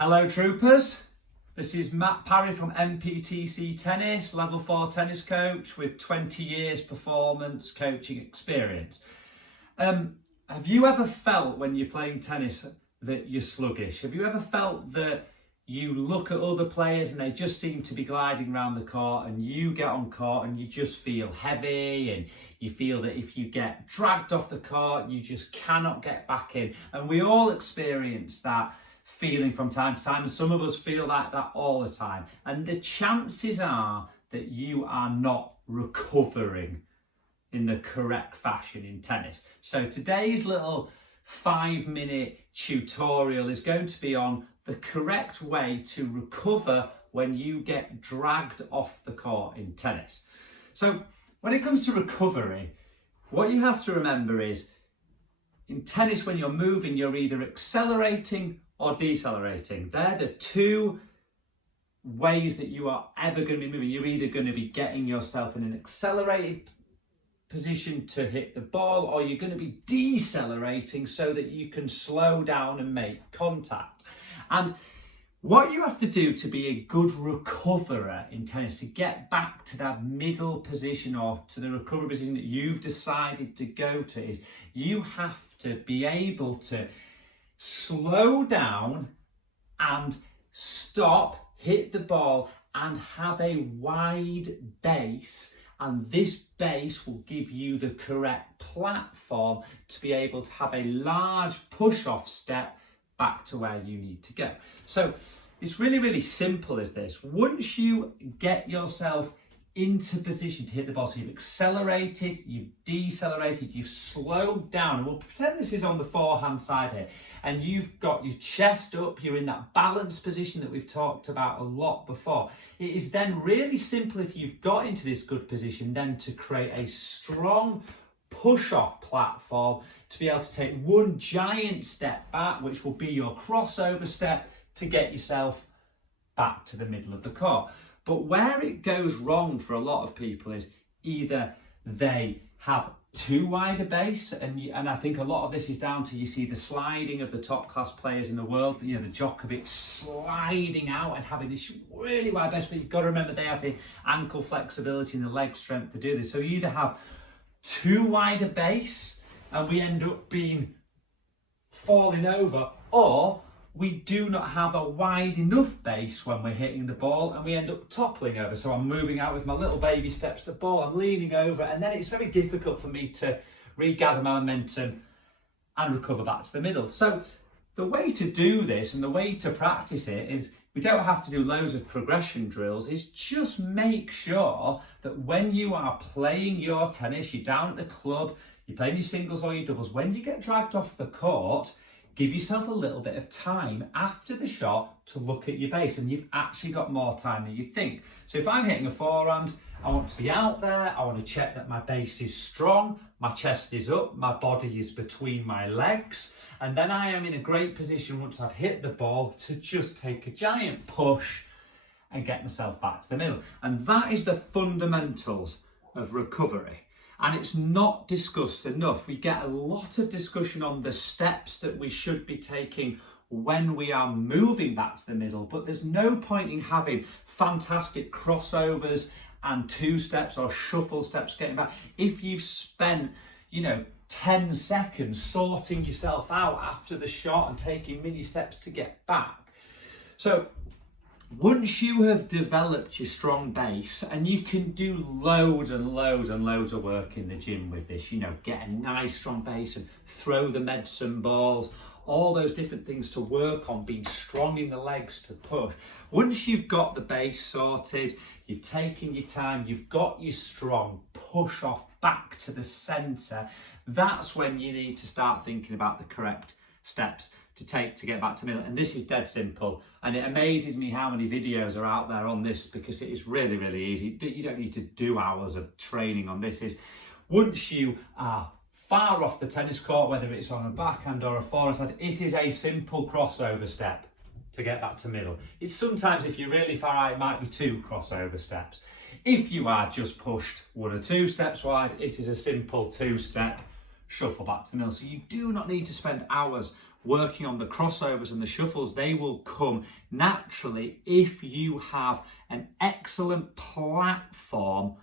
Hello troopers, this is Matt Parry from MPTC Tennis, level 4 tennis coach with 20 years performance coaching experience. Have you ever felt when you're playing tennis that you're sluggish? Have you ever felt that you look at other players and they just seem to be gliding around the court and you get on court and you just feel heavy and you feel that if you get dragged off the court you just cannot get back in? And we all experience that feeling from time to time, and some of us feel like that all the time, and the chances are that you are not recovering in the correct fashion in tennis. So today's little 5-minute tutorial is going to be on the correct way to recover when you get dragged off the court in tennis. So when it comes to recovery, what you have to remember is in tennis, when you're moving, you're either accelerating or decelerating. They're the two ways that you are ever going to be moving. You're either going to be getting yourself in an accelerated position to hit the ball, or you're going to be decelerating so that you can slow down and make contact. And what you have to do to be a good recoverer in tennis, to get back to that middle position or to the recovery position that you've decided to go to, is you have to be able to slow down and stop, hit the ball, and have a wide base. And this base will give you the correct platform to be able to have a large push-off step back to where you need to go. So it's really simple as this. Once you get yourself into position to hit the ball, so you've accelerated, you've decelerated, you've slowed down, and we'll pretend this is on the forehand side here, and you've got your chest up, you're in that balanced position that we've talked about a lot before. It is then really simple, if you've got into this good position, then to create a strong push-off platform to be able to take one giant step back, which will be your crossover step, to get yourself back to the middle of the court. But where it goes wrong for a lot of people is either they have too wide a base, and I think a lot of this is down to, you see the sliding of the top class players in the world, you know, the Djokovic sliding out and having this really wide base, but you've got to remember they have the ankle flexibility and the leg strength to do this. So you either have too wide a base and we end up falling over, or we do not have a wide enough base when we're hitting the ball and we end up toppling over. So I'm moving out with my little baby steps to the ball, I'm leaning over, and then it's very difficult for me to regather my momentum and recover back to the middle. So the way to do this and the way to practice it is, we don't have to do loads of progression drills, is just make sure that when you are playing your tennis, you're down at the club, you're playing your singles or your doubles, when you get dragged off the court, give yourself a little bit of time after the shot to look at your base, and you've actually got more time than you think. So if I'm hitting a forehand, I want to be out there, I want to check that my base is strong, my chest is up, my body is between my legs, and then I am in a great position once I've hit the ball to just take a giant push and get myself back to the middle. And that is the fundamentals of recovery. And it's not discussed enough. We get a lot of discussion on the steps that we should be taking when we are moving back to the middle, but there's no point in having fantastic crossovers and two steps or shuffle steps getting back if you've spent, 10 seconds sorting yourself out after the shot and taking mini steps to get back. So once you have developed your strong base, and you can do loads and loads of work in the gym with this, get a nice strong base and throw the medicine balls, all those different things to work on, being strong in the legs to push. Once you've got the base sorted, you've taken your time, you've got your strong push off back to the center, that's when you need to start thinking about the correct steps to take to get back to middle. And this is dead simple, and it amazes me how many videos are out there on this, because it is really easy. You don't need to do hours of training on this. Is once you are far off the tennis court, whether it's on a backhand or a forehand side, it is a simple crossover step to get back to middle. It's sometimes, if you're really far out, it might be 2 crossover steps. If you are just pushed 1 or 2 steps wide, it is a simple 2-step shuffle back to the middle. So you do not need to spend hours working on the crossovers and the shuffles, they will come naturally if you have an excellent platform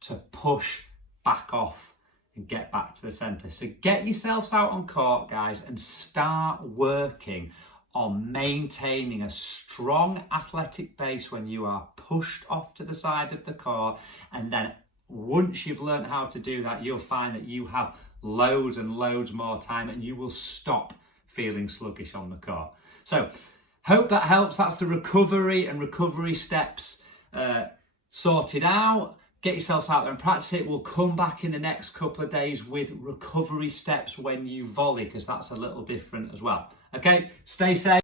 to push back off and get back to the centre. So get yourselves out on court, guys, and start working on maintaining a strong athletic base when you are pushed off to the side of the court. And then once you've learned how to do that, you'll find that you have loads and loads more time and you will stop feeling sluggish on the court. So hope that helps. That's the recovery steps sorted out. Get yourselves out there and practice it. We'll come back in the next couple of days with recovery steps when you volley, because that's a little different as well. Okay, stay safe.